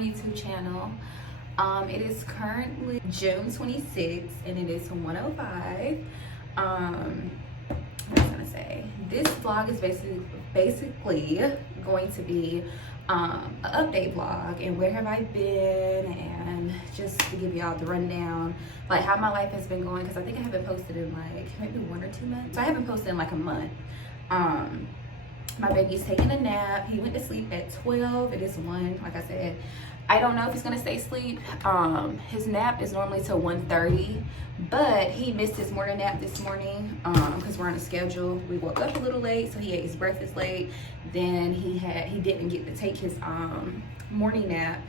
YouTube channel. It is currently June 26th and it is 1:05. What was I gonna say? This vlog is basically going to be an update vlog and where have I been, and just to give y'all the rundown, like how my life has been going, because I think I haven't posted in like maybe 1 or 2 months. So I haven't posted in like a month. My baby's taking a nap. He went to sleep at 12. It is 1, like I said. I don't know if he's gonna stay asleep. His nap is normally till 1:30, but he missed his morning nap this morning because we're on a schedule. We woke up a little late, so he ate his breakfast late. Then he didn't get to take his morning nap.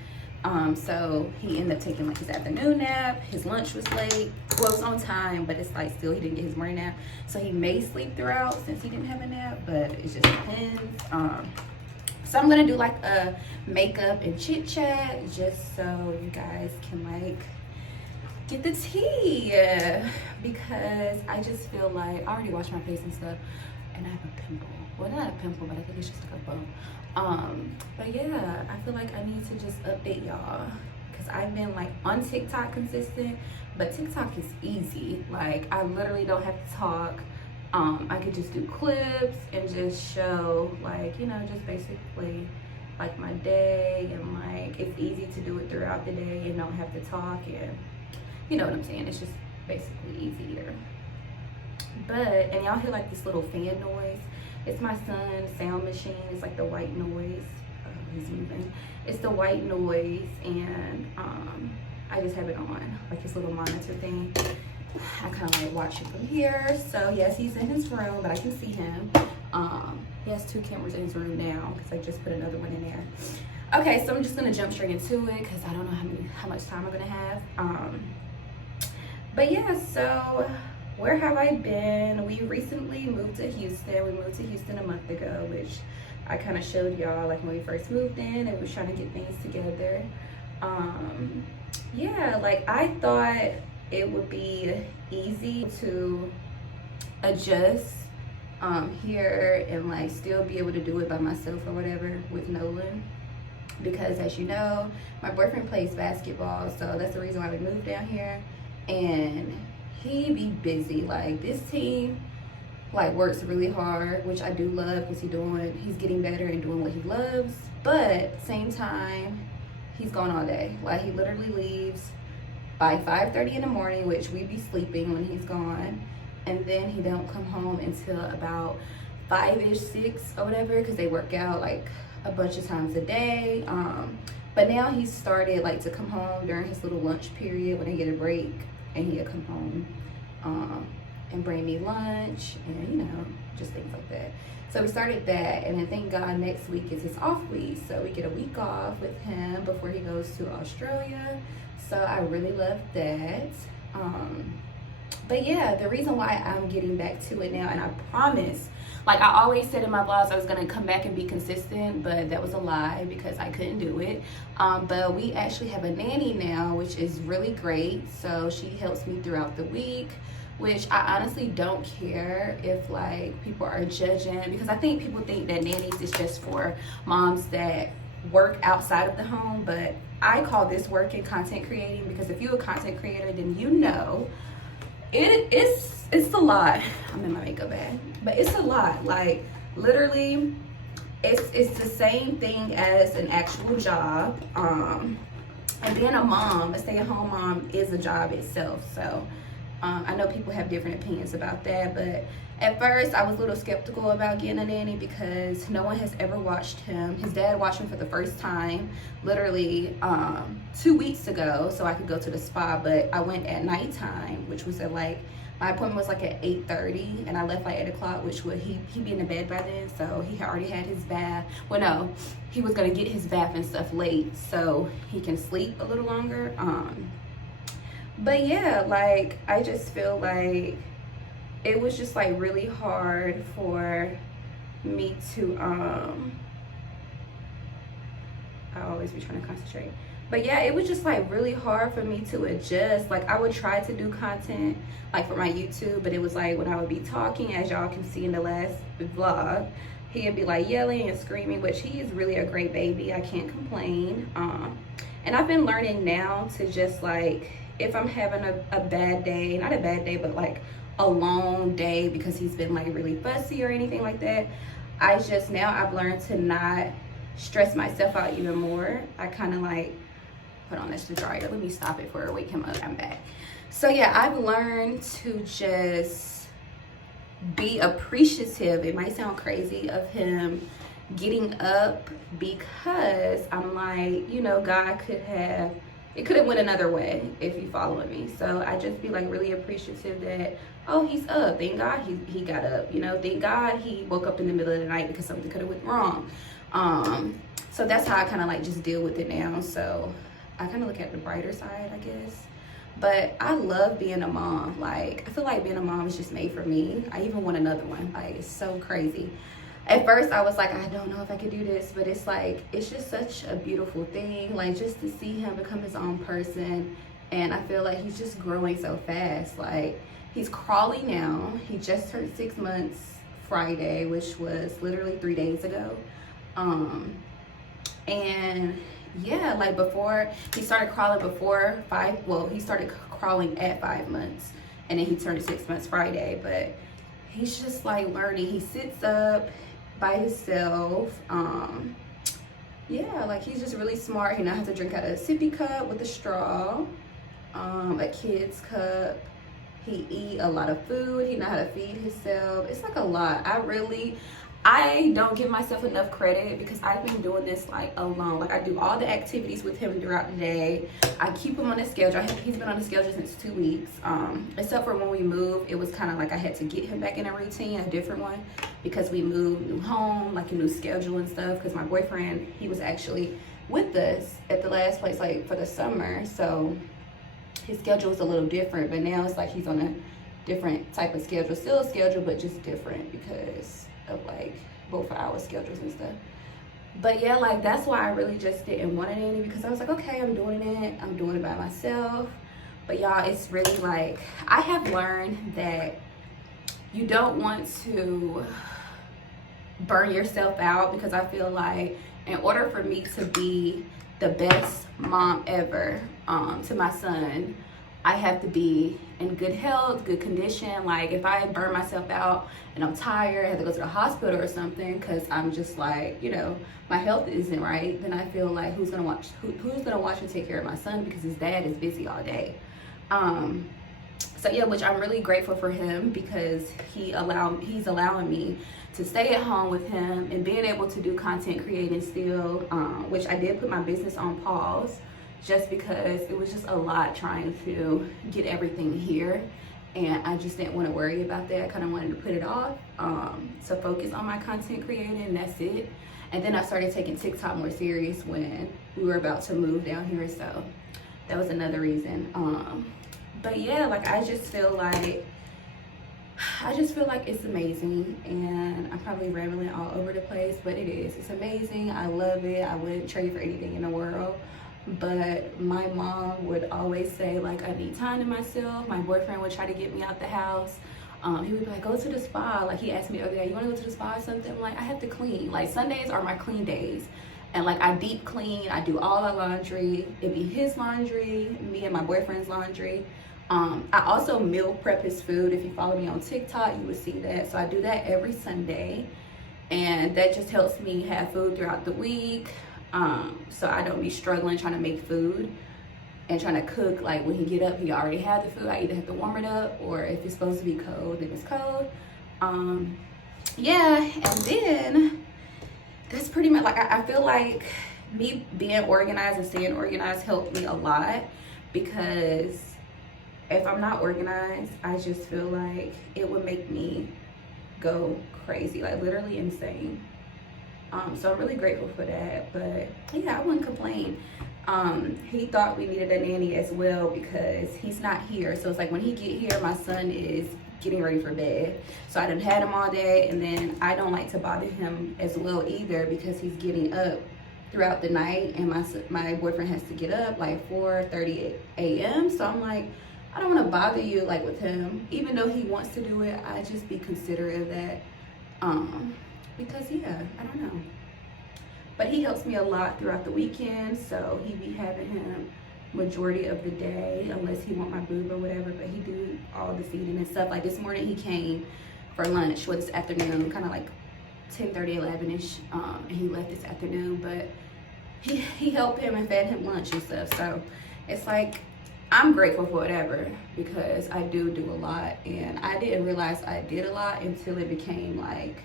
So he ended up taking like his afternoon nap. His lunch was late. Well, it was on time, but it's like still he didn't get his morning nap. So he may sleep throughout since he didn't have a nap, but it just depends. So I'm gonna do like a makeup and chit chat just so you guys can like get the tea, because I just feel like I already washed my face and stuff and I have a pimple. Well, not a pimple, but I think it's just like a bump. But yeah, I feel like I need to just update y'all because I've been like on TikTok consistent, but TikTok is easy. Like I literally don't have to talk. I could just do clips and just show like, you know, just basically like my day, and like it's easy to do it throughout the day and don't have to talk, and you know what I'm saying, it's just basically easier. But, and y'all hear like this little fan noise, it's my son's sound machine. It's like the white noise. He's moving. It's the white noise, and I just have it on like his little monitor thing. I kind of like watch it from here. So yes, he's in his room, but I can see him. He has 2 cameras in his room now because I just put another one in there. Okay, so I'm just gonna jump straight into it because I don't know how much time I'm gonna have. But yeah, so where have I been? We recently moved to Houston. We moved to Houston a month ago, which I kind of showed y'all like when we first moved in and we was trying to get things together. Yeah, like I thought it would be easy to adjust here and like still be able to do it by myself or whatever with Nolan, because as you know, my boyfriend plays basketball, so that's the reason why we moved down here. And he be busy. Like this team like works really hard, which I do love because he's getting better and doing what he loves, but same time he's gone all day. Like he literally leaves by 5:30 in the morning, which we be sleeping when he's gone, and then he don't come home until about 5-ish, 6 or whatever, because they work out like a bunch of times a day. But now he's started like to come home during his little lunch period when they get a break, and he'll come home and bring me lunch and you know, just things like that. So we started that, and then thank God next week is his off week, so we get a week off with him before he goes to Australia. So I really love that. But yeah, the reason why I'm getting back to it now, and I promise, like I always said in my vlogs I was gonna come back and be consistent, but that was a lie because I couldn't do it. But we actually have a nanny now, which is really great. So she helps me throughout the week, which I honestly don't care if like people are judging, because I think people think that nannies is just for moms that work outside of the home, but I call this work in content creating, because if you're a content creator, then you know it's a lot. I'm in my makeup bag, but it's a lot. Like literally it's the same thing as an actual job, and being a mom, a stay-at-home mom, is a job itself. So I know people have different opinions about that, but at first I was a little skeptical about getting a nanny because no one has ever watched him. His dad watched him for the first time literally 2 weeks ago so I could go to the spa, but I went at nighttime, which was at like, my appointment was like at 8:30 and I left like 8 o'clock, which would he'd be in the bed by then, so he had already had his bath. Well, no, he was gonna get his bath and stuff late so he can sleep a little longer. But yeah, like I just feel like it was just like really hard for me to I always be trying to concentrate. But yeah, it was just like really hard for me to adjust. Like I would try to do content like for my YouTube, but it was like when I would be talking, as y'all can see in the last vlog, he'd be like yelling and screaming, which he is really a great baby. I can't complain. And I've been learning now to just like, if I'm having a bad day, not a bad day, but like a long day because he's been like really fussy or anything like that, I've learned to not stress myself out even more. I kind of like, hold on, that's the dryer. Let me stop it before I wake him up. I'm back. So yeah, I've learned to just be appreciative. It might sound crazy of him getting up, because I'm like, you know, God it could have went another way, if you following me. So I just be like really appreciative that, oh, he's up. Thank God he got up. You know, thank God he woke up in the middle of the night because something could have went wrong. So that's how I kind of like just deal with it now. So I kind of look at the brighter side, I guess. But I love being a mom. Like, I feel like being a mom is just made for me. I even want another one. Like, it's so crazy. At first I was like, I don't know if I could do this, but it's like, it's just such a beautiful thing, like just to see him become his own person. And I feel like he's just growing so fast. Like, he's crawling now. He just turned 6 months Friday, which was literally 3 days ago. And yeah, like before, he started crawling he started crawling at 5 months, and then he turned 6 months Friday. But he's just like learning. He sits up by himself. Yeah, like he's just really smart. He knows how to drink out of a sippy cup with a straw, a kid's cup. He eat a lot of food. He know how to feed himself. It's like a lot. I don't give myself enough credit because I've been doing this like alone. Like, I do all the activities with him throughout the day. I keep him on a schedule. He's been on a schedule since 2 weeks. Except for when we moved, it was kind of like I had to get him back in a routine, a different one, because we moved, new home, like a new schedule and stuff. Because my boyfriend, he was actually with us at the last place like for the summer, so his schedule was a little different. But now it's like he's on a different type of schedule, still a schedule, but just different because of like both of our schedules and stuff. But yeah, like that's why I really just didn't want a nanny, because I was like, okay, I'm doing it by myself. But y'all, it's really like, I have learned that you don't want to burn yourself out, because I feel like in order for me to be the best mom ever to my son, I have to be in good health, good condition. Like, if I burn myself out and I'm tired, I have to go to the hospital or something because I'm just like, you know, my health isn't right, then I feel like who's gonna watch and take care of my son, because his dad is busy all day. So yeah, which I'm really grateful for him, because he's allowing me to stay at home with him and being able to do content creating still, which I did put my business on pause just because it was just a lot trying to get everything here, and I just didn't want to worry about that. I kind of wanted to put it off to focus on my content creating, and that's it. And then I started taking TikTok more serious when we were about to move down here, so that was another reason. But yeah, like I just feel like it's amazing, and I'm probably rambling all over the place, but it's amazing. I love it. I wouldn't trade for anything in the world. But my mom would always say, like, I need time to myself. My boyfriend would try to get me out the house. He would be like, go to the spa. Like, he asked me the other day, you want to go to the spa or something? I'm like, I have to clean. Like, Sundays are my clean days. And like, I deep clean. I do all our laundry. It'd be his laundry, me and my boyfriend's laundry. I also meal prep his food. If you follow me on TikTok, you would see that. So I do that every Sunday. And that just helps me have food throughout the week. So I don't be struggling trying to make food and trying to cook. Like, when he get up, he already had the food. I either have to warm it up, or if it's supposed to be cold, then it's cold. Yeah, and then that's pretty much, like, I feel like me being organized and staying organized helped me a lot, because if I'm not organized, I just feel like it would make me go crazy, like literally insane. So I'm really grateful for that. But yeah, I wouldn't complain. He thought we needed a nanny as well because he's not here. So it's like when he get here, my son is getting ready for bed. So I done had him all day, and then I don't like to bother him as well either, because he's getting up throughout the night, and my boyfriend has to get up like 4:30 a.m. So I'm like, I don't want to bother you like with him, even though he wants to do it. I just be considerate of that. because yeah, I don't know. But he helps me a lot throughout the weekend, so he be having him majority of the day, unless he want my boob or whatever. But he do all the feeding and stuff. Like this morning, he came for lunch. Well, this afternoon, kind of like 10:30, 11ish, and he left this afternoon. But he helped him and fed him lunch and stuff. So it's like I'm grateful for whatever, because I do a lot, and I didn't realize I did a lot until it became like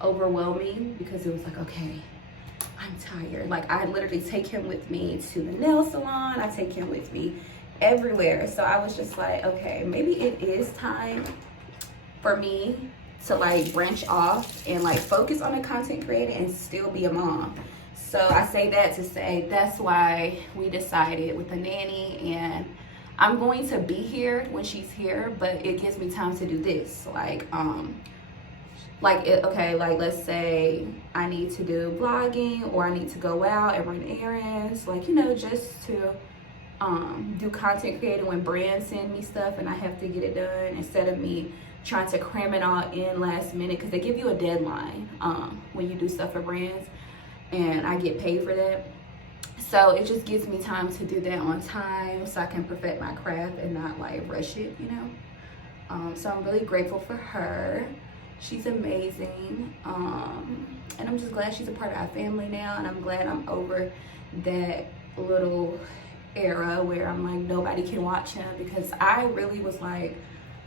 overwhelming, because it was like, okay, I'm tired. Like I literally take him with me to the nail salon. I take him with me everywhere. So I was just like, okay, maybe it is time for me to like branch off and like focus on the content creating and still be a mom. So I say that to say that's why we decided with the nanny, and I'm going to be here when she's here, but it gives me time to do this. Okay, like let's say I need to do vlogging, or I need to go out and run errands, like, you know, just to do content creating when brands send me stuff and I have to get it done, instead of me trying to cram it all in last minute, because they give you a deadline when you do stuff for brands, and I get paid for that. So it just gives me time to do that on time, so I can perfect my craft and not like rush it, you know. So I'm really grateful for her. She's amazing, and I'm just glad she's a part of our family now, and I'm glad I'm over that little era where I'm like, nobody can watch him, because I really was like,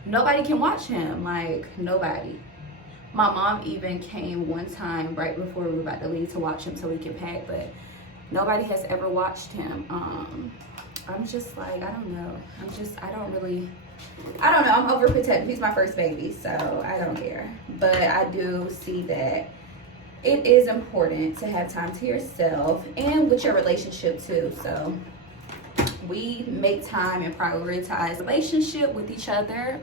nobody can watch him, like nobody. My mom even came one time right before we were about to leave to watch him so we could pack, but nobody has ever watched him. I'm just like, I don't know, I'm overprotective. He's my first baby, so I don't care. But I do see that it is important to have time to yourself and with your relationship too. So we make time and prioritize relationship with each other.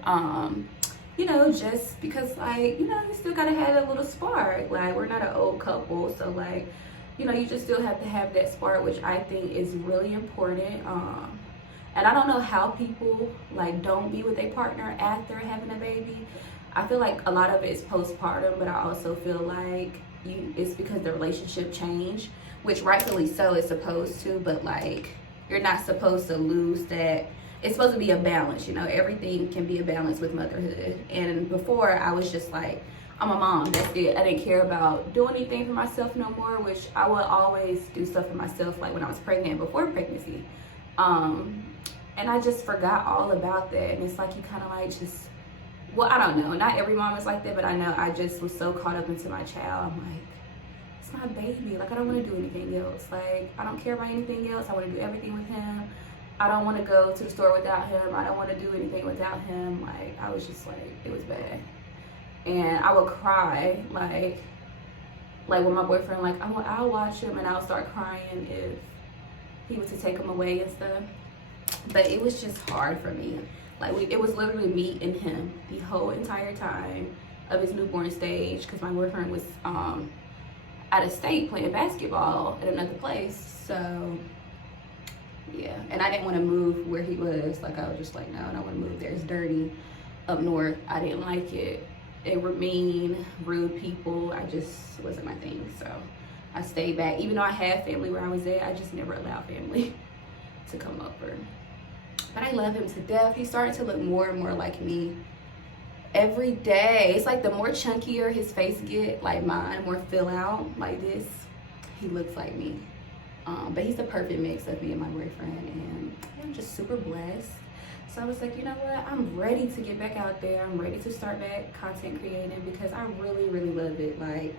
You know, just because, like, you know, you still gotta have that little spark. Like, we're not an old couple, so like, you know, you just still have to have that spark, which I think is really important. And I don't know how people like don't be with a partner after having a baby. I feel like a lot of it is postpartum, but I also feel like it's because the relationship changed, which rightfully so is supposed to, but like you're not supposed to lose that. It's supposed to be a balance, you know. Everything can be a balance with motherhood. And before I was just like, I'm a mom, that's it. I didn't care about doing anything for myself no more, which I would always do stuff for myself, like when I was pregnant, before pregnancy. And I just forgot all about that. And it's like you kind of like just, well, I don't know. Not every mom is like that, but I know I just was so caught up into my child. I'm like, it's my baby. Like, I don't want to do anything else. Like, I don't care about anything else. I want to do everything with him. I don't want to go to the store without him. I don't want to do anything without him. Like, I was just like, it was bad. And I would cry, like with my boyfriend, like, I'll watch him and I'll start crying if he was to take him away and stuff. But it was just hard for me. Like, it was literally me and him the whole entire time of his newborn stage, because my boyfriend was out of state playing basketball at another place. So yeah, and I didn't want to move where he was. Like, I was just like, no, I don't want to move there. It's dirty up north. I didn't like it. They were mean, rude people. I just wasn't my thing. So I stayed back. Even though I had family where I was at, I just never allowed family to come over. But I love him to death. He's starting to look more and more like me every day. It's like the more chunkier his face get, like mine, more fill out like this, he looks like me. But he's a perfect mix of me and my boyfriend, and I'm just super blessed. So I was like, you know what? I'm ready to get back out there. I'm ready to start back content creating, because I really, really love it. Like,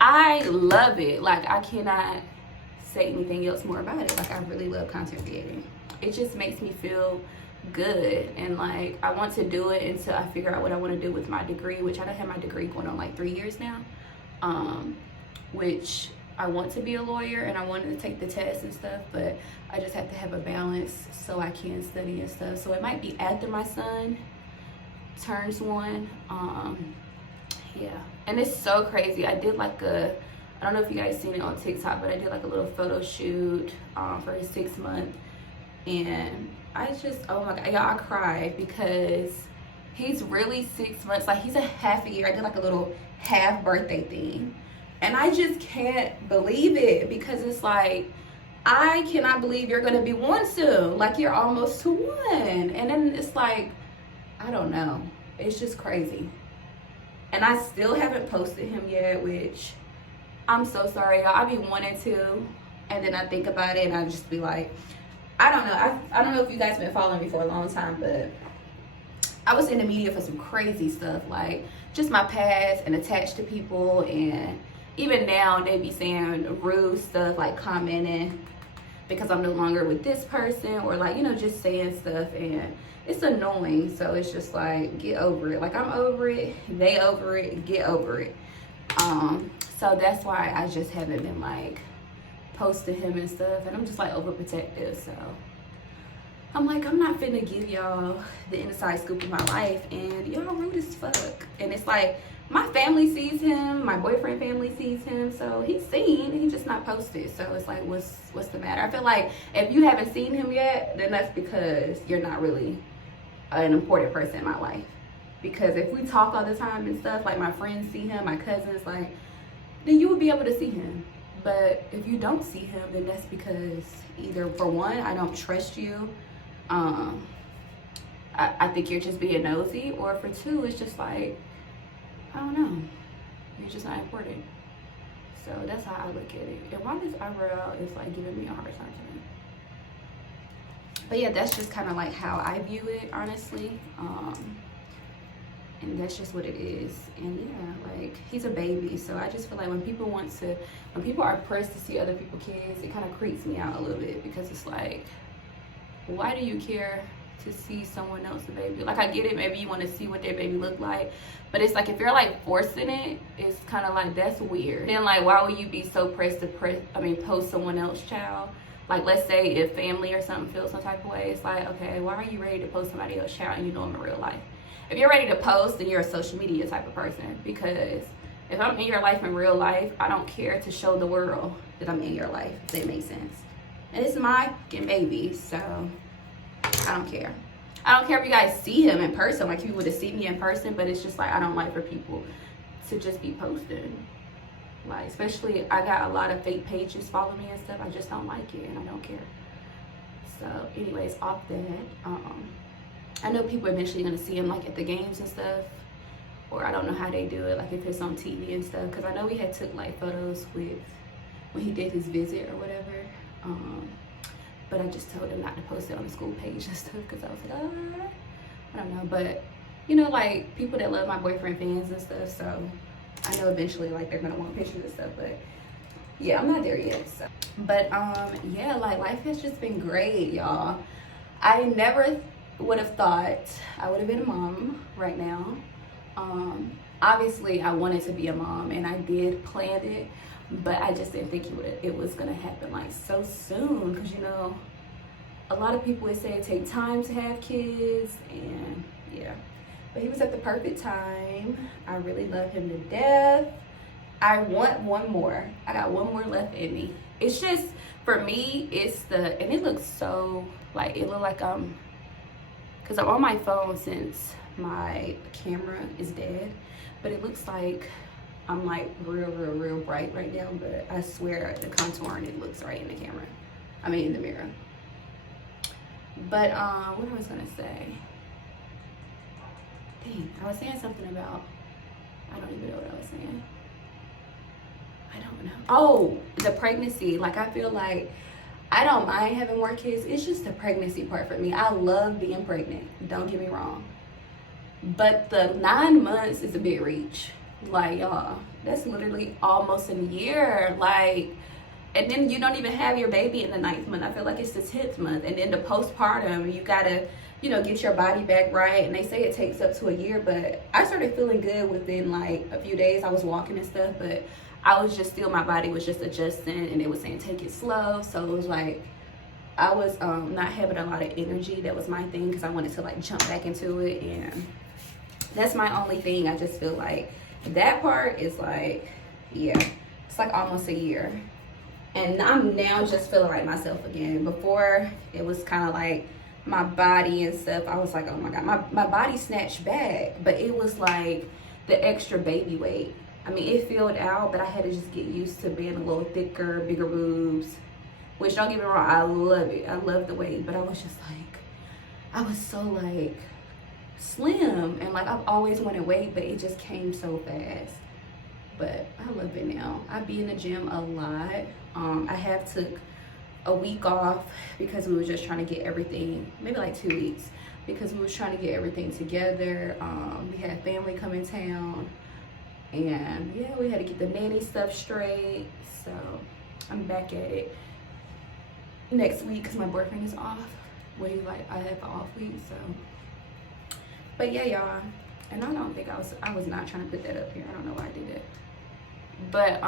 I love it. Like, I cannot say anything else more about it. Like, I really love content creating. It just makes me feel good, and like I want to do it until I figure out what I want to do with my degree, which I don't have my degree going on like 3 years now, which I want to be a lawyer and I wanted to take the test and stuff, but I just have to have a balance so I can study and stuff. So it might be after my son turns 1. Yeah, and it's so crazy. I did like I don't know if you guys seen it on TikTok, but I did like a little photo shoot for his 6 month. And I just, oh my God, y'all, I cried because he's really 6 months, like he's a half a year. I did like a little half birthday theme. And I just can't believe it, because it's like, I cannot believe you're gonna be one soon. Like, you're almost to one. And then it's like, I don't know. It's just crazy. And I still haven't posted him yet, which I'm so sorry, y'all. I be wanting to, and then I think about it and I just be like, I don't know. I don't know if you guys have been following me for a long time, but I was in the media for some crazy stuff, like just my past and attached to people, and even now they be saying rude stuff, like commenting because I'm no longer with this person, or like, you know, just saying stuff, and it's annoying. So it's just like, get over it. Like, I'm over it, they over it, get over it. So that's why I just haven't been like posting him and stuff, and I'm just like overprotective. So I'm like, I'm not finna give y'all the inside scoop of my life, and y'all rude as fuck. And it's like, my family sees him, my boyfriend family sees him, so he's seen, he just not posted. So it's like, what's the matter? I feel like if you haven't seen him yet, then that's because you're not really an important person in my life. Because if we talk all the time and stuff, like my friends see him, my cousins, like, then you would be able to see him. But if you don't see him, then that's because either, for one, I don't trust you, I think you're just being nosy, or for two, it's just like, I don't know, you're just not important. So that's how I look at it. And why this eyebrow is like giving me a hard time today. But yeah, that's just kind of like how I view it, honestly. And that's just what it is. And yeah, like, he's a baby, so I just feel like when people are pressed to see other people's kids, it kind of creeps me out a little bit, because it's like, why do you care to see someone else's baby? Like, I get it, maybe you want to see what their baby look like, but it's like, if you're like forcing it, it's kind of like, that's weird. Then like, why would you be so pressed to post someone else's child? Like, let's say if family or something feels some type of way, it's like, okay, why are you ready to post somebody else's child and you know them in real life? If you're ready to post, then you're a social media type of person, because if I'm in your life in real life, I don't care to show the world that I'm in your life, if that makes sense. And it's my fucking baby, so I don't care. I don't care if you guys see him in person, like you would have seen me in person, but it's just like, I don't like for people to just be posting. Like, especially, I got a lot of fake pages follow me and stuff. I just don't like it, and I don't care. So anyways, off that, I know people are eventually gonna see him like at the games and stuff, or I don't know how they do it, like if it's on TV and stuff, because I know we had took like photos with when he did his visit or whatever, but I just told him not to post it on the school page and stuff, because I was like, I don't know. But you know, like, people that love my boyfriend fans and stuff, so I know eventually like they're gonna want pictures and stuff. But yeah, I'm not there yet. So. But yeah, like, life has just been great, y'all. I never would have thought I would have been a mom right now. Obviously I wanted to be a mom, and I did plan it, but I just didn't think it was gonna happen like so soon, because you know, a lot of people would say it takes time to have kids, and yeah, but he was at the perfect time. I really love him to death. I want one more. I got one more left in me. It's just, for me, it's and it looks so, like, it looked like because I'm on my phone since my camera is dead, but it looks like I'm like real bright right now, but I swear the contour and it looks right in the camera. I mean, in the mirror. But what I was gonna say, dang, I was saying something about, I don't even know what I was saying. I don't know. Oh, the pregnancy. Like, I feel like I don't mind having more kids. It's just the pregnancy part for me. I love being pregnant. Don't get me wrong. But the 9 months is a big reach. Like, y'all, that's literally almost a year. Like, and then you don't even have your baby in the 9th month. I feel like it's the 10th month. And then the postpartum, you gotta, you know, get your body back right. And they say it takes up to a year, but I started feeling good within like a few days. I was walking and stuff, but I was just still, my body was just adjusting, and it was saying take it slow. So it was like, I was not having a lot of energy. That was my thing, because I wanted to like jump back into it, and that's my only thing. I just feel like that part is like, yeah, it's like almost a year. And I'm now just feeling like myself again. Before, it was kind of like my body and stuff. I was like, oh my God, my body snatched back, but it was like the extra baby weight. I mean, it filled out, but I had to just get used to being a little thicker, bigger boobs. Which, don't get me wrong, I love it. I love the weight, but I was just like, I was so like slim, and like I've always wanted weight, but it just came so fast. But I love it now. I be in the gym a lot. I have took a week off because we were just trying to get everything, maybe like 2 weeks, because we was trying to get everything together. We had family come in town, and yeah, we had to get the nanny stuff straight. So I'm back at it next week because my boyfriend is off. Well, he's like, I have an off week, so. But yeah, y'all, and I don't think I was not trying to put that up here. I don't know why I did it. But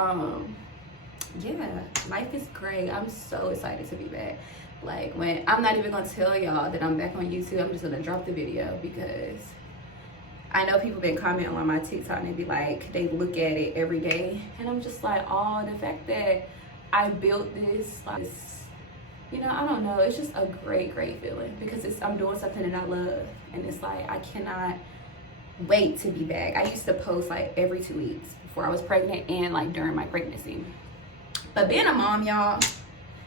yeah, life is great. I'm so excited to be back. Like, when I'm not even gonna tell y'all that I'm back on YouTube, I'm just gonna drop the video, because I know people been commenting on my TikTok and they be like, they look at it every day, and I'm just like, oh, the fact that I built this, like, you know, I don't know, it's just a great feeling, because I'm doing something that I love, and it's like I cannot wait to be back. I used to post like every 2 weeks before I was pregnant and like during my pregnancy. But being a mom, y'all,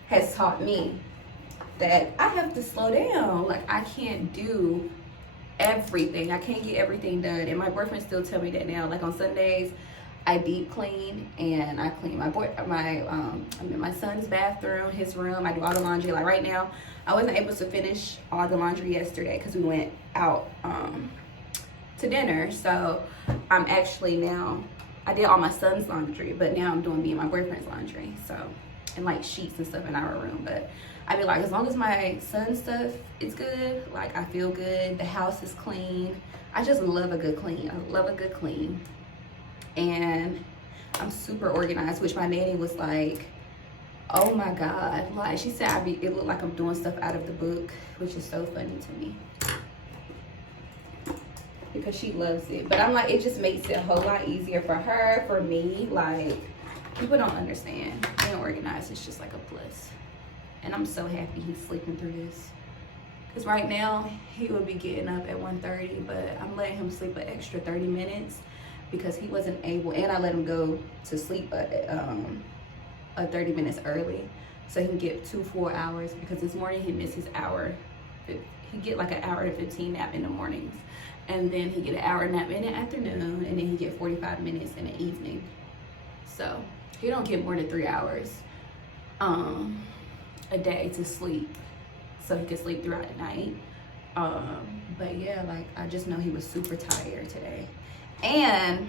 has taught me that I have to slow down. Like, I can't do everything. I can't get everything done. And my boyfriend still tell me that now. Like, on Sundays, I deep clean, and I clean my son's bathroom, his room. I do all the laundry. Like, right now, I wasn't able to finish all the laundry yesterday because we went out to dinner. So I'm actually now, I did all my son's laundry, but now I'm doing me and my boyfriend's laundry. So, and like sheets and stuff in our room. But I be like, as long as my son's stuff is good, like I feel good, the house is clean. I just love a good clean. I love a good clean. And I'm super organized, which my nanny was like, oh my God. Like, she said it looked like I'm doing stuff out of the book, which is so funny to me, because she loves it. But I'm like, it just makes it a whole lot easier for her, for me. Like, people don't understand. Being organized is just like a plus. And I'm so happy he's sleeping through this. Because right now, he would be getting up at 1:30, but I'm letting him sleep an extra 30 minutes because he wasn't able, and I let him go to sleep 30 minutes early so he can get 2 full hours, because this morning he missed his hour. He get like an hour and 15 nap in the mornings, and then he get an hour nap in the afternoon, and then he get 45 minutes in the evening. So he don't get more than 3 hours a day to sleep, so he can sleep throughout the night. But yeah, like, I just know he was super tired today. And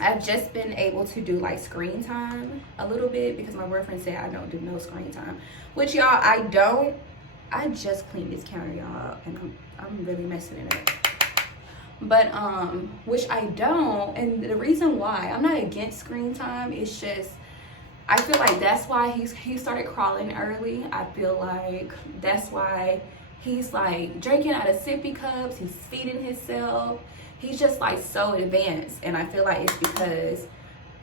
I've just been able to do like screen time a little bit, because my boyfriend said I don't do no screen time, which, y'all, I don't. I just cleaned this counter, y'all, and I'm really messing it up. But which I don't, and the reason why I'm not against screen time, it's just I feel like that's why he started crawling early. I feel like that's why he's like drinking out of sippy cups, he's feeding himself. He's just like so advanced, and I feel like it's because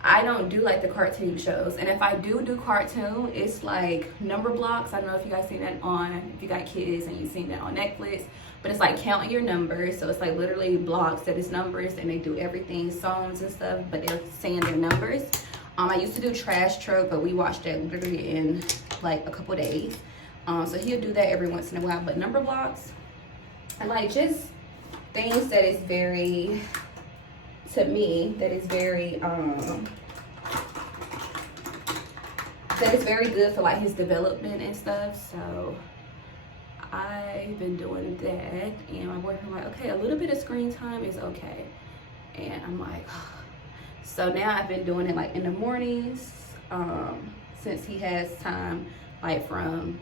I don't do like the cartoon shows. And if I do cartoon, it's like number blocks. I don't know if you guys seen that if you got kids and you've seen that on Netflix, but it's like counting your numbers. So it's like literally blocks that is numbers, and they do everything, songs and stuff, but they're saying their numbers. I used to do Trash Truck, but we watched that literally in like a couple days. So he'll do that every once in a while, but number blocks, and like just things that is very, to me, that is very good for like his development and stuff. So I've been doing that, and my boyfriend like, okay, a little bit of screen time is okay. And I'm like, oh. So now I've been doing it like in the mornings, since he has time, like from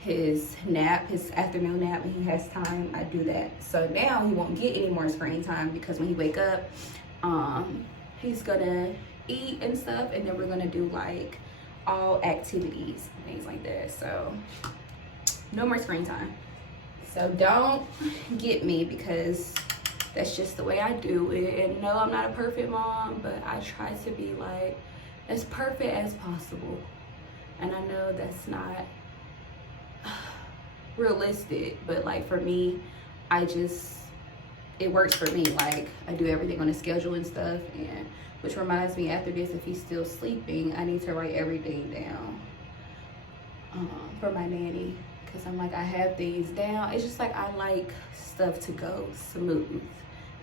his nap, his afternoon nap, and he has time, I do that. So now he won't get any more screen time, because when he wake up, he's gonna eat and stuff, and then we're gonna do like all activities and things like that. So no more screen time. So don't get me, because that's just the way I do it. And no, I'm not a perfect mom, but I try to be like as perfect as possible. And I know that's not realistic, but like for me, I just it works for me. Like, I do everything on a schedule and stuff. And which reminds me, after this, if he's still sleeping, I need to write everything down for my nanny. Because I'm like, I have things down. It's just like, I like stuff to go smooth,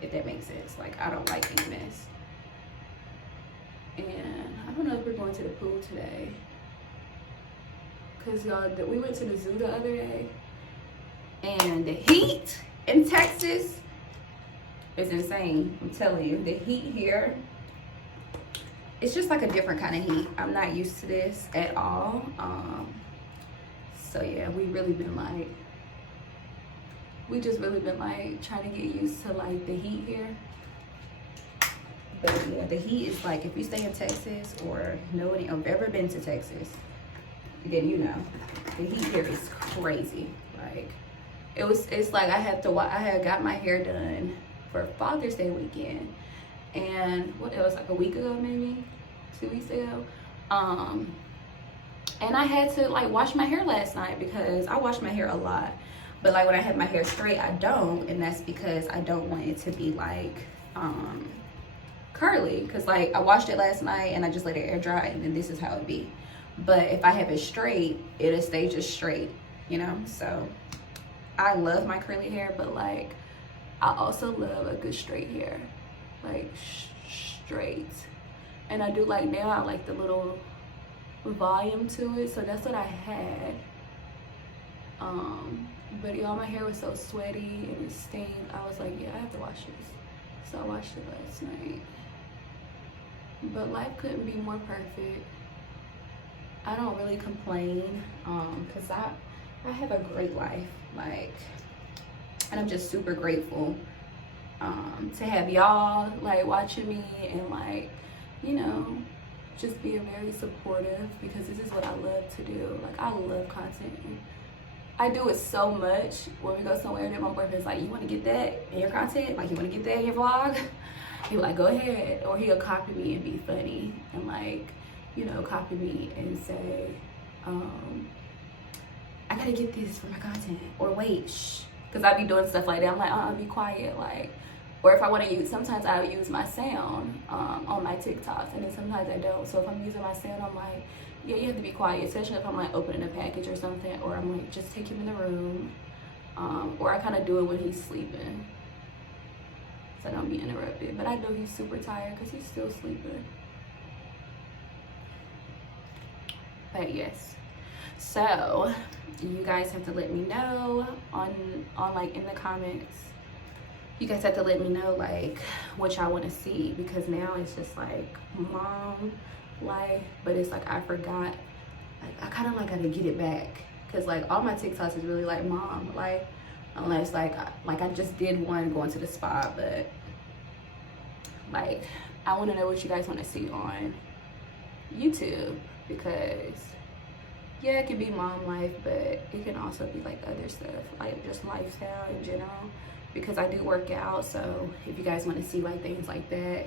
if that makes sense. Like, I don't like any mess. And I don't know if we're going to the pool today. Because y'all, we went to the zoo the other day. And the heat in Texas is insane. I'm telling you, the heat here, it's just like a different kind of heat. I'm not used to this at all. So yeah, we just really been like trying to get used to like the heat here. But yeah, the heat is like, if you stay in Texas or know any, or have ever been to Texas, then you know, the heat here is crazy. Like, it's like I had got my hair done for Father's Day weekend, and it was like a week ago, maybe 2 weeks ago. And I had to like wash my hair last night because I wash my hair a lot. But like when I have my hair straight, I don't, and that's because I don't want it to be like curly. Because like I washed it last night and I just let it air dry, and then this is how it be. But if I have it straight, it'll stay just straight, you know? So I love my curly hair, but like I also love a good straight hair, like straight. And I do like, now I like the little volume to it, so that's what I had. But y'all, my hair was so sweaty and it stained. I was like, yeah, I have to wash this. So I washed it last night. But life couldn't be more perfect. I don't really complain, because I have a great life, like, and I'm just super grateful to have y'all like watching me and like, you know, just being very supportive, because this is what I love to do. Like, I love content. I do it so much when we go somewhere that my boyfriend's like, you want to get that in your content? Like, you want to get that in your vlog? He'll like, go ahead. Or he'll copy me and be funny and like, you know, copy me and say, I gotta get this for my content. Or wait, shh. Because I be doing stuff like that. I'm like, be quiet. Like, or if I want to use, sometimes I'll use my sound on my TikToks, and then sometimes I don't. So if I'm using my sound, I'm like, yeah, you have to be quiet, especially if I'm like opening a package or something, or I'm like, just take him in the room. Or I kind of do it when he's sleeping, so I don't be interrupted. But I know he's super tired because he's still sleeping. But yes, so you guys have to let me know on like in the comments. You guys have to let me know like what y'all want to see, because now it's just like mom life, but it's like I forgot, like I kind of like gotta get it back, because like all my TikToks is really like mom life, unless like I just did one going to the spa, but like I want to know what you guys want to see on YouTube, because yeah, it can be mom life, but it can also be like other stuff, like just lifestyle in general, because I do work out. So if you guys want to see like things like that,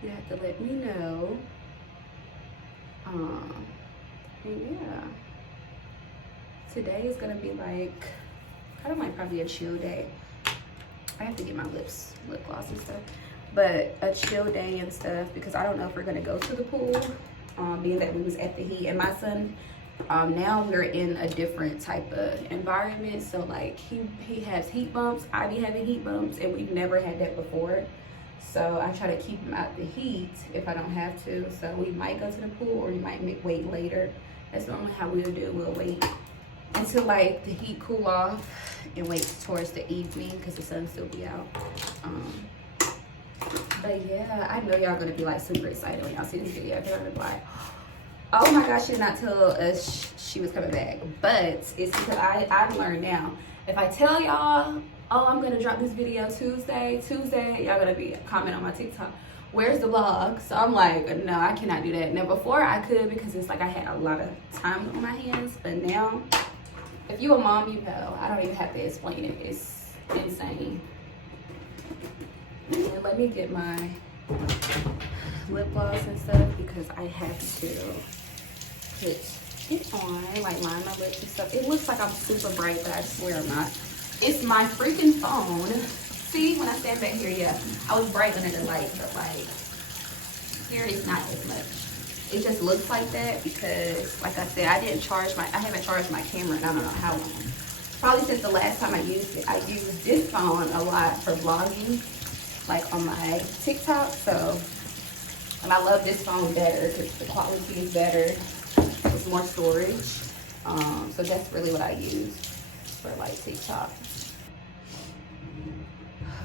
you have to let me know. And yeah, today is gonna be like kind of like probably a chill day. I have to get my lip gloss and stuff, but a chill day and stuff, because I don't know if we're gonna go to the pool, being that we was at the heat, and my son, now we're in a different type of environment, so like he has heat bumps, I be having heat bumps, and we've never had that before. So I try to keep him out the heat if I don't have to. So we might go to the pool, or we might wait later. That's normally how we'll do. We'll wait until like the heat cool off and wait towards the evening, because the sun still be out. But yeah, I know y'all gonna be like super excited when y'all see this video. They're gonna be like, oh my gosh, she did not tell us she was coming back. But it's because I've learned now, if I tell y'all, oh, I'm gonna drop this video Tuesday, y'all gonna be commenting on my TikTok, where's the vlog? So I'm like, no, I cannot do that. Now before I could, because it's like I had a lot of time on my hands, but now, if you a mom, you know, I don't even have to explain it. It's insane. And let me get my lip gloss and stuff, because I have to put it on, like line my lips and stuff. It looks like I'm super bright, but I swear I'm not. It's my freaking phone See, when I stand back here, yeah, I was bright under the light, but like here it's not as much. It just looks like that because, like I said, I haven't charged my camera in I don't know how long. Probably since the last time I used it. I used this phone a lot for vlogging, like on my TikTok. So, and I love this phone better because the quality is better. It's more storage. So that's really what I use for like TikTok.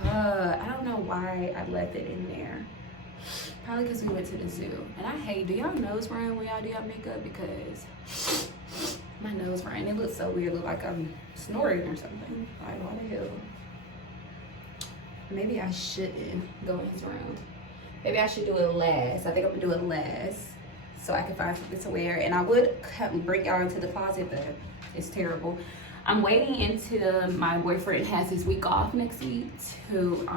I don't know why I left it in there. Probably because we went to the zoo. And I hate, do y'all nose run when y'all do y'all makeup? Because my nose run, it looks so weird. It looks like I'm snoring or something. Like, what the hell? Maybe I shouldn't go in his room. Maybe I should do it last. I think I'm gonna do it last so I can find something to wear. And I would bring y'all into the closet, but it's terrible. I'm waiting until my boyfriend has his week off next week to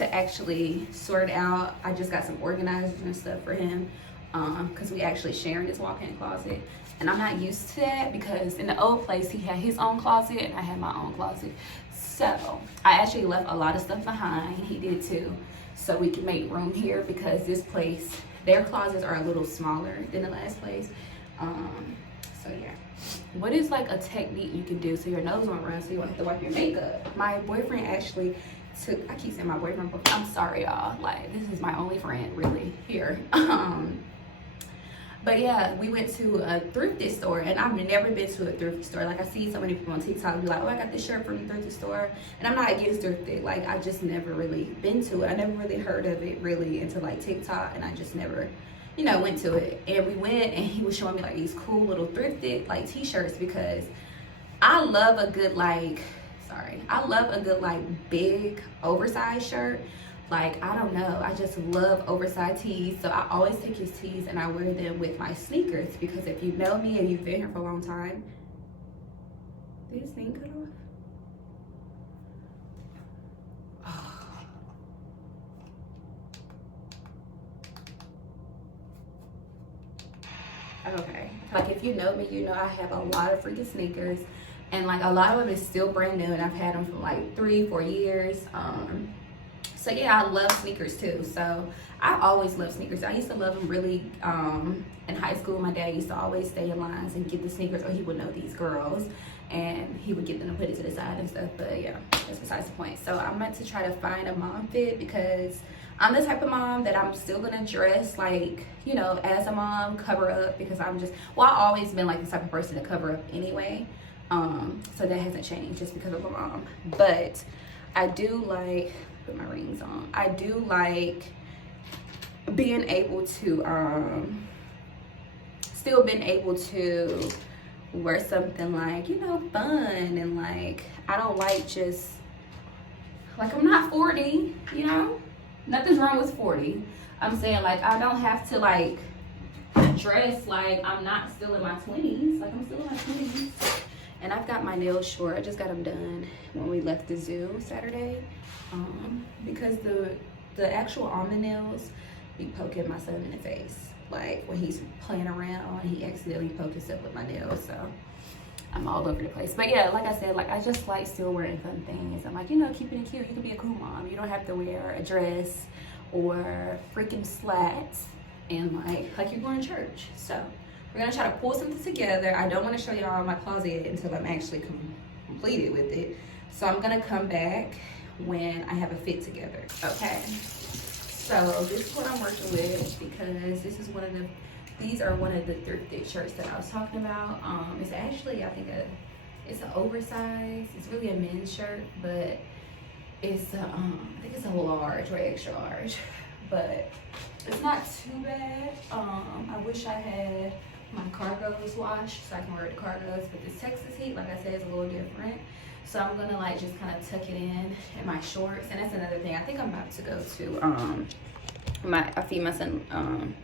actually sort out. I just got some organizers and stuff for him because we actually sharing this walk-in closet. And I'm not used to that because in the old place, he had his own closet and I had my own closet. So I actually left a lot of stuff behind. He did too. So we can make room here because this place, their closets are a little smaller than the last place. So yeah. What is like a technique you can do so your nose won't run so you won't have to wipe your makeup? My boyfriend actually took, I keep saying my boyfriend, but I'm sorry y'all, like this is my only friend really here. But yeah, we went to a thrifty store and I've never been to a thrifty store. Like I see so many people on TikTok be like, oh, I got this shirt from the thrifty store. And I'm not against thrifty. Like I just never really been to it. I never really heard of it really until like TikTok and I just never, you know, went to it. And we went and he was showing me like these cool little thrifted like t-shirts because I love a good like, I love a good like big oversized shirt. Like, I don't know, I just love oversized tees. So I always take his tees and I wear them with my sneakers because if you know me and you've been here for a long time, did his thing cut off? Oh. Okay, like if you know me, you know I have a lot of freaking sneakers and like a lot of them is still brand new and I've had them for like 3-4 years. So yeah, I love sneakers too. So I always love sneakers. I used to love them really in high school. My dad used to always stay in lines and get the sneakers, or he would know these girls and he would get them to put it to the side and stuff. But yeah, that's besides the point. So I'm meant to try to find a mom fit because I'm the type of mom that I'm still gonna dress like, you know, as a mom, cover up because I'm just, well, I've always been like the type of person to cover up anyway. So that hasn't changed just because of a mom. But I do like, put my rings on. I do like being able to, still being able to wear something like, you know, fun and like, I don't like just, like I'm not 40, you know? Nothing's wrong with 40. I'm saying like, I don't have to like dress like I'm not still in my 20s. Like I'm still in my 20s. And I've got my nails short. I just got them done when we left the zoo Saturday. Because the actual almond nails be poking my son in the face. Like when he's playing around, he accidentally poked himself with my nails. So I'm all over the place. But yeah, like I said, like I just like still wearing fun things. I'm like, you know, keeping it cute. You can be a cool mom. You don't have to wear a dress or freaking slats and like you're going to church. So we're gonna try to pull something together. I don't want to show y'all my closet until I'm actually completed with it. So I'm gonna come back when I have a fit together. Okay. So this is what I'm working with because this is these are one of the thrifted shirts that I was talking about. It's actually, I think it's an oversized. It's really a men's shirt, but it's I think it's a large or extra large, but it's not too bad. I wish I had my cargos washed so I can wear the cargos, but this Texas heat, like I said, is a little different. So I'm gonna like just kind of tuck it in my shorts. And that's another thing. I think I'm about to go to I feed my son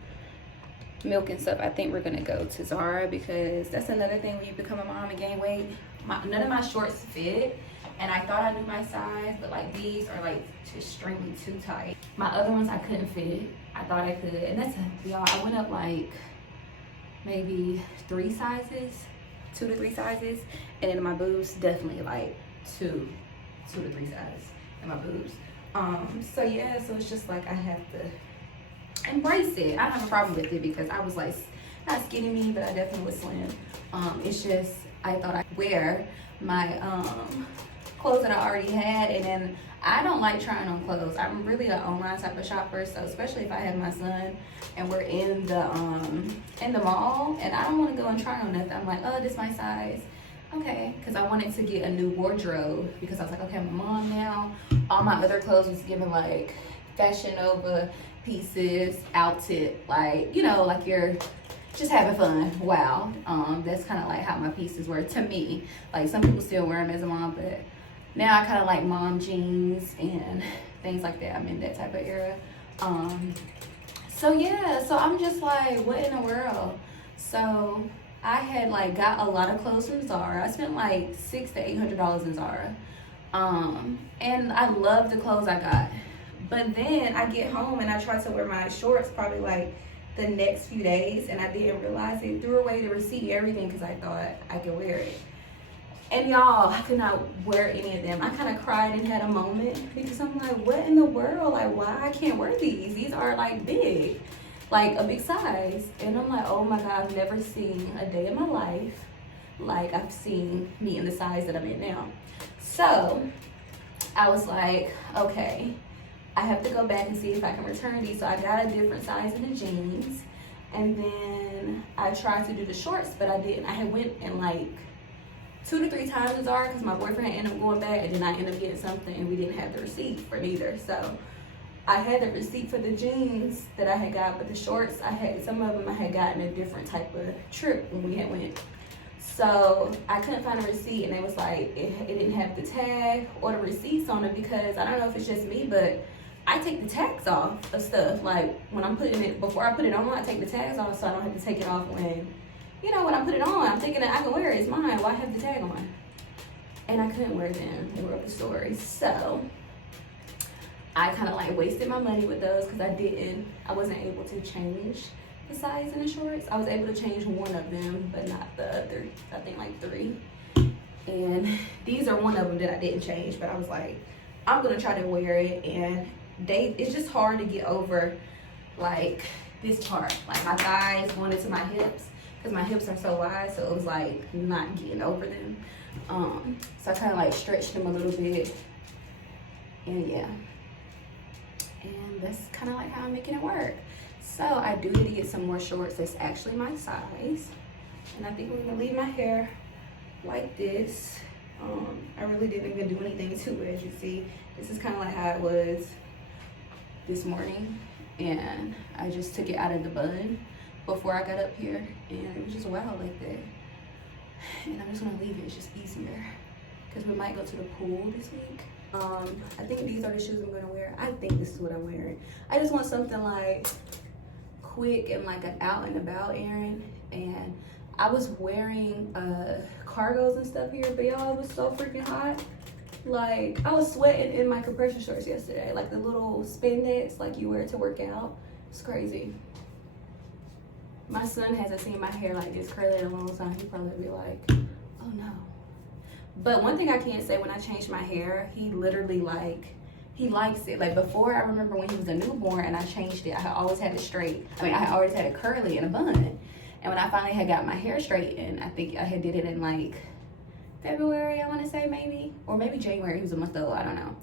milk and stuff. I think we're gonna go to Zara because that's another thing when you become a mom and gain weight. None of my shorts fit, and I thought I knew my size, but like these are like extremely too tight. My other ones I couldn't fit. I thought I could, and that's y'all. I went up like maybe 3 sizes, 2 to 3 sizes, and then my boobs definitely like 2 2 to 3 sizes in my boobs. So yeah, so it's just like I have to embrace it. I don't have a problem with it because I was like not skinny me, but I definitely was slim. It's just I thought I'd wear my clothes that I already had, and then I don't like trying on clothes. I'm really an online type of shopper, so especially if I have my son and we're in the mall and I don't want to go and try on nothing. I'm like, oh, this is my size. Okay, because I wanted to get a new wardrobe because I was like, okay, I'm a mom now. All my other clothes was giving like Fashion Nova pieces, outfit, like, you know, like you're just having fun. Wow. That's kind of like how my pieces were to me. Like some people still wear them as a mom, but now I kind of like mom jeans and things like that. I'm in that type of era. So yeah, so I'm just like, what in the world? So I had like got a lot of clothes from Zara. I spent like $600 to $800 in Zara. And I love the clothes I got. But then I get home and I try to wear my shorts probably like the next few days, and I didn't realize it. Threw away the receipt, everything, because I thought I could wear it. And y'all, I could not wear any of them. I kind of cried and had a moment because I'm like, what in the world? Like, why I can't wear these? These are like big, like a big size. And I'm like, oh my God, I've never seen a day in my life like I've seen me in the size that I'm in now. So I was like, okay, I have to go back and see if I can return these. So I got a different size in the jeans. And then I tried to do the shorts, but I didn't. I had went in like 2 to 3 times to Zara because my boyfriend ended up going back, and then I ended up getting something and we didn't have the receipt for neither. So I had the receipt for the jeans that I had got, but the shorts, I had some of them I had gotten a different type of trip when we had went. So I couldn't find a receipt, and it was like it didn't have the tag or the receipts on it because I don't know if it's just me, but I take the tags off of stuff. Like when I'm putting it, before I put it on, I take the tags off so I don't have to take it off when, you know, when I put it on. I'm thinking that I can wear it, it's mine, why have the tag on? And I couldn't wear them, they were up the story. So I kind of like wasted my money with those because I wasn't able to change the size in the shorts. I was able to change one of them, but not the other, I think like 3. And these are one of them that I didn't change, but I was like, I'm gonna try to wear it. And it's just hard to get over like this part, like my thighs going into my hips, because my hips are so wide, so it was like not getting over them. So I kind of like stretched them a little bit, and yeah, and that's kind of like how I'm making it work. So I do need to get some more shorts that's actually my size, and I think we're gonna leave my hair like this. I really didn't even do anything to it, as you see. This is kind of like how it was this morning, and I just took it out of the bun before I got up here, and it was just wild like that. And I'm just gonna leave it, it's just easier because we might go to the pool this week. I think these are the shoes I'm gonna wear. I think this is what I'm wearing. I just want something like quick and like an out and about errand. And I was wearing cargos and stuff here, but y'all, it was so freaking hot. Like I was sweating in my compression shorts yesterday, like the little spandex like you wear to work out. It's crazy. My son hasn't seen my hair like this curly in a long time. He'd probably be like, oh no. But one thing I can say, when I changed my hair, he literally he likes it. Like before, I remember when he was a newborn and I changed it, I had always had it straight. I mean, I had always had it curly in a bun. And when I finally had got my hair straightened, I think I had did it in like February, I want to say, maybe, or maybe January. He was a month old, I don't know.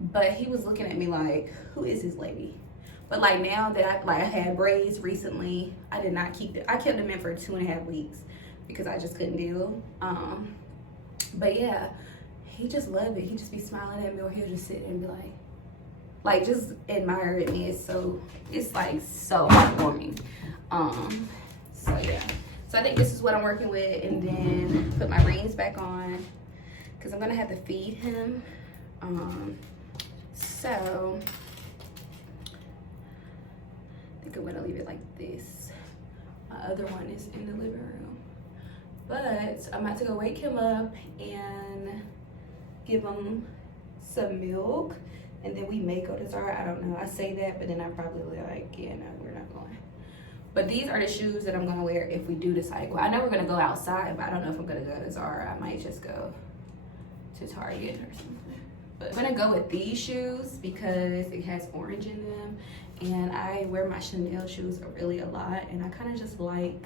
But he was looking at me like, who is this lady? But like now that I had braids recently, I did not keep it. I kept them in for 2.5 weeks because I just couldn't deal. But yeah, he just loved it. He just be smiling at me, or he'll just sit and be like just admiring me. It's like so heartwarming. So yeah. So I think this is what I'm working with, and then put my reins back on because I'm gonna have to feed him. So I think I'm gonna leave it like this. My other one is in the living room, but I'm about to go wake him up and give him some milk, and then we may go to Zara. I don't know. I say that, but then I probably like, yeah, no, we're not going. But these are the shoes that I'm gonna wear if we do decide. Well, I know we're gonna go outside, but I don't know if I'm gonna go to Zara. I might just go to Target or something. But I'm gonna go with these shoes because it has orange in them, and I wear my Chanel shoes really a lot, and I kind of just like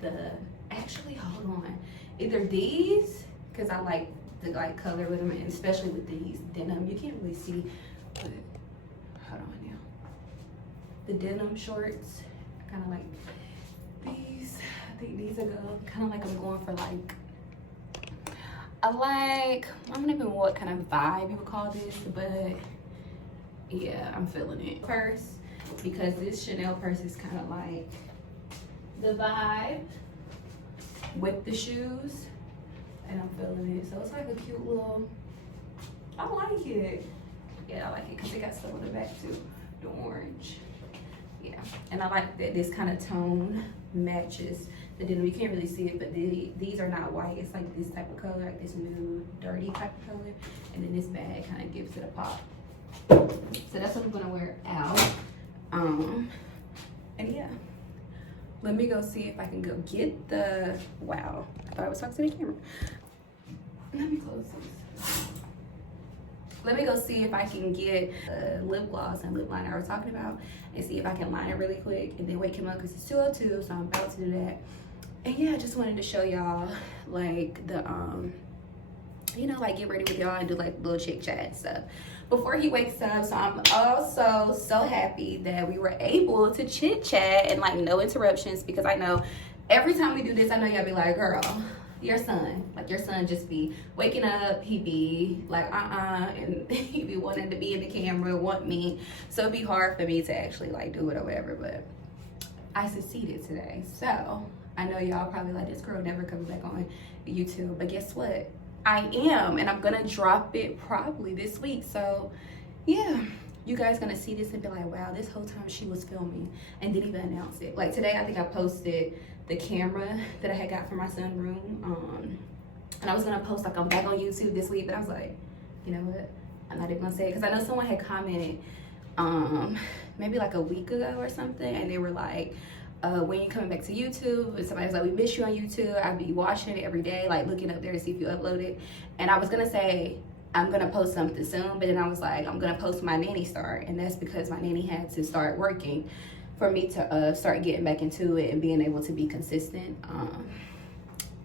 the, actually hold on, either these, because I like the like color with them, and especially with these denim. You can't really see, but hold on now. The denim shorts, I kind of like these. I think these are good. Kind of like I'm going for like, I don't even know what kind of vibe you would call this, but yeah, I'm feeling it. Purse, because this Chanel purse is kind of like the vibe with the shoes, and I'm feeling it. So it's like a cute little, I like it. Yeah, I like it because it got stuff on the back too, the orange. Yeah, and I like that this kind of tone matches the denim. You can't really see it, but these are not white. It's like this type of color, like this nude, dirty type of color. And then this bag kind of gives it a pop. So that's what I'm gonna wear out. And yeah, let me go see if I can go get the, wow, I thought I was talking to the camera. Let me close this. Let me go see if I can get lip gloss and lip liner I was talking about, and see if I can line it really quick and then wake him up because it's 2:02, so I'm about to do that. And yeah, I just wanted to show y'all like the you know, like get ready with y'all and do like little chit chat and stuff before he wakes up. So I'm also so happy that we were able to chit chat and like no interruptions, because I know every time we do this, I know y'all be like, girl, your son just be waking up, he be like and he be wanting to be in the camera, want me, so it'd be hard for me to actually like do it or whatever. But I succeeded today, so I know y'all probably like, this girl never comes back on YouTube, but guess what, I am, and I'm gonna drop it probably this week. So yeah, you guys gonna see this and be like, wow, this whole time she was filming and didn't even announce it. Like today, I think I posted the camera that I had got from my son's room, and I was gonna post like I'm back on YouTube this week, but I was like, you know what, I'm not even gonna say it, because I know someone had commented maybe like a week ago or something, and they were like, when you coming back to YouTube? And somebody's like, we miss you on YouTube. I'd be watching it every day, like looking up there to see if you upload it. And I was gonna say I'm gonna post something soon, but then I was like, I'm gonna post my nanny start, and that's because my nanny had to start working for me to start getting back into it and being able to be consistent.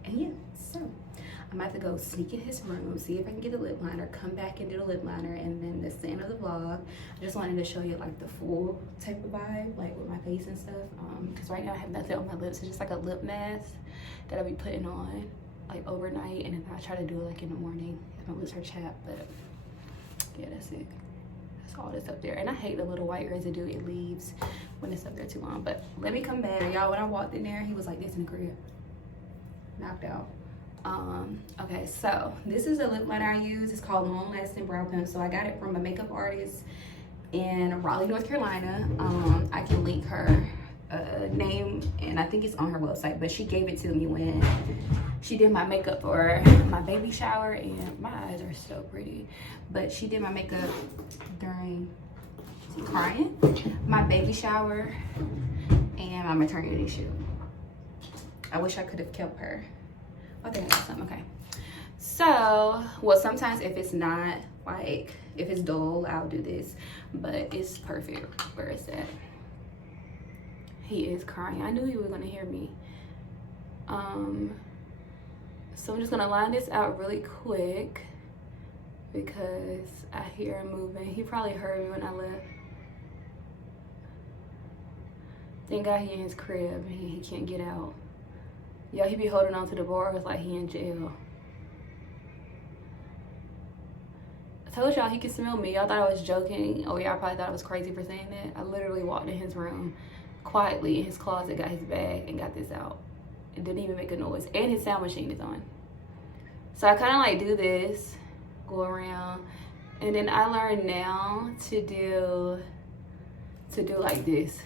And yeah, so I'm about to go sneak in his room, see if I can get a lip liner, come back and do the lip liner, and then that's the end of the vlog. I just wanted to show you like the full type of vibe, like with my face and stuff, because right now I have nothing on my lips. It's just like a lip mask that I'll be putting on like overnight, and then I try to do it like in the morning if my lips are chapped. But yeah, that's it. That's all that's up there. And I hate the little white residue it leaves when it's up there too long. But let me come back. Y'all, when I walked in there, he was like this in the crib, knocked out. Okay, so this is a lip liner I use. It's called Long Lasting Brow Pen. So I got it from a makeup artist in Raleigh, North Carolina. I can link her name, and I think it's on her website, but she gave it to me when she did my makeup for my baby shower, and my eyes are so pretty. But she did my makeup during crying, my baby shower, and my maternity shoot. I wish I could have kept her. I think I got something. Okay, so well, sometimes if it's not like, if it's dull, I'll do this, but it's perfect. Where is that? He is crying. I knew he was gonna hear me. So I'm just gonna line this out really quick because I hear him moving. He probably heard me when I left. Thank God he in his crib. He can't get out. Yeah, he be holding on to the bars like he in jail. I told y'all he could smell me. Y'all thought I was joking. Oh, y'all probably thought I was crazy for saying that. I literally walked in his room quietly in his closet, got his bag, and got this out. It didn't even make a noise. And his sound machine is on. So I kind of like do this, go around, and then I learned now to do like this,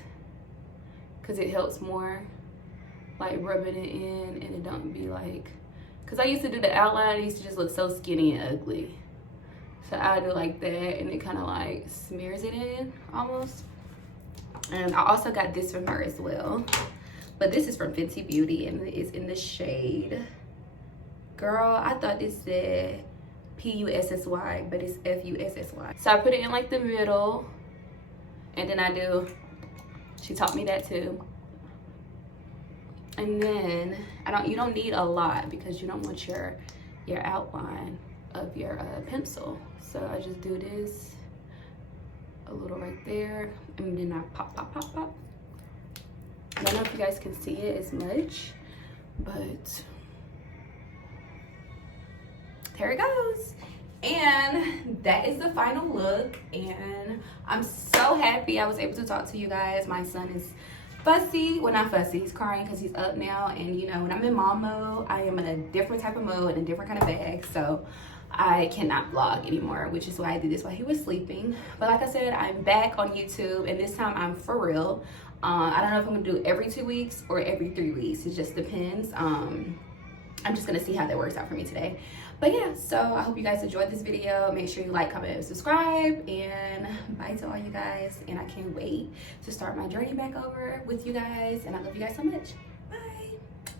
because it helps more. Like rubbing it in, and it don't be like, because I used to do the outline, it used to just look so skinny and ugly. So I do like that, and it kind of like smears it in almost. And I also got this from her as well, but this is from Fenty Beauty, and it's in the shade, girl, I thought this said P-U-S-S-Y, but it's F-U-S-S-Y. So I put it in like the middle, and then I do, she taught me that too. And then you don't need a lot because you don't want your outline of your pencil. So I just do this a little right there, and then I pop, pop, pop, pop. I don't know if you guys can see it as much, but there it goes. And that is the final look, and I'm so happy I was able to talk to you guys. My son is fussy, well not fussy, he's crying because he's up now, and you know, when I'm in mom mode, I am in a different type of mode and a different kind of bag, so I cannot vlog anymore, which is why I did this while he was sleeping. But like I said, I'm back on YouTube, and this time I'm for real. I don't know if I'm gonna do every 2 weeks or every 3 weeks, it just depends. I'm just gonna see how that works out for me today. But yeah, so I hope you guys enjoyed this video. Make sure you like, comment, and subscribe, and bye to all you guys. And I can't wait to start my journey back over with you guys, and I love you guys so much. Bye.